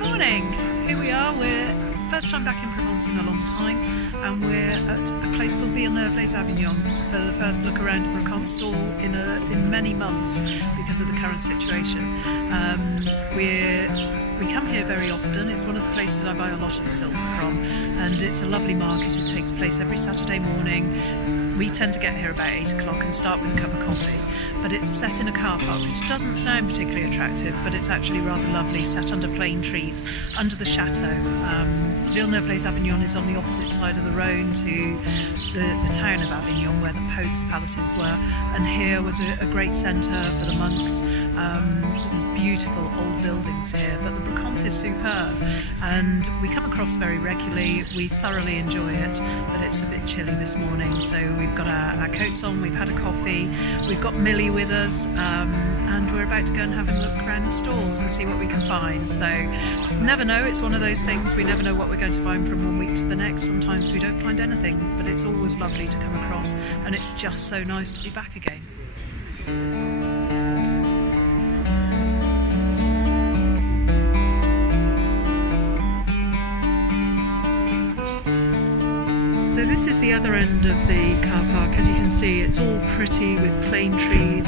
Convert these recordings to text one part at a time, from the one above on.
morning. Here we are. We're first time back in Provence in a long time, and we're at a place called Villeneuve-Les Avignon for the first look around a brocante stall in many months because of the current situation. We come here very often. It's one of the places I buy a lot of the silver from, and it's a lovely market. It takes place every Saturday morning. We tend to get here about 8 o'clock and start with a cup of coffee, but it's set in a car park, which doesn't sound particularly attractive, but it's actually rather lovely, set under plane trees, under the Chateau. Villeneuve-Les Avignon is on the opposite side of the Rhone to the town of Avignon, where the Pope's palaces were, and here was a great centre for the monks. There's beautiful old buildings here, but the brocante is superb, and we come across very regularly. We thoroughly enjoy it, but it's a bit chilly this morning, so we've got our coats on, we've had a coffee, we've got Millie with us, and we're about to go and have a look around the stalls and see what we can find. So never know, it's one of those things, we never know what we're going to find from one week to the next. Sometimes we don't find anything, but it's always lovely to come across, and it's just so nice to be back again. So this is the other end of the car park. As you can see, it's all pretty with plane trees.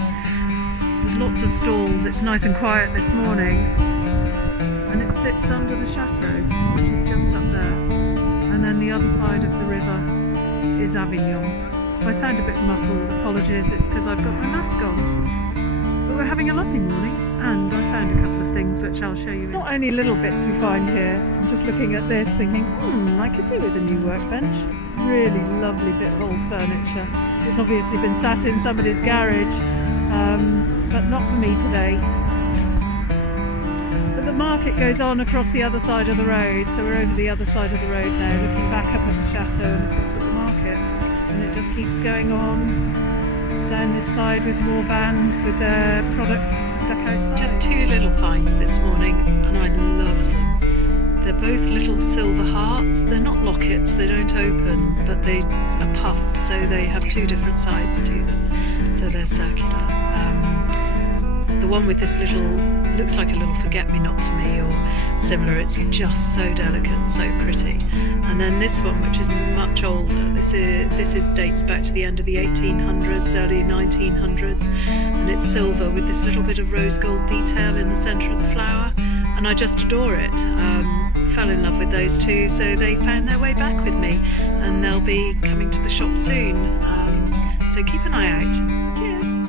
There's lots of stalls. It's nice and quiet this morning, and it sits under the Chateau, which is just up there, and then the other side of the river is Avignon. If I sound a bit muffled, apologies, it's because I've got my mask on. But we're having a lovely morning, and I found a couple of things which I'll show you. It's not only little bits we find here. I'm just looking at this thinking, I could do with a new workbench. Really lovely bit of old furniture. It's obviously been sat in somebody's garage, but not for me today. But the market goes on across the other side of the road, so we're over the other side of the road now, looking back up at the Chateau and across at the market, and it just keeps going on down this side with more vans with their products stuck outside. Just two little finds this morning, and I love them. They're both little silver hearts. They're not lockets, they don't open, but they are puffed, so they have two different sides to them, so they're circular. The one with this little, looks like a little forget-me-not to me or similar, it's just so delicate, so pretty. And then this one, which is much older, this dates back to the end of the 1800s, early 1900s, and it's silver with this little bit of rose gold detail in the centre of the flower, and I just adore it. Fell in love with those two, so they found their way back with me, and they'll be coming to the shop soon, so keep an eye out. Cheers!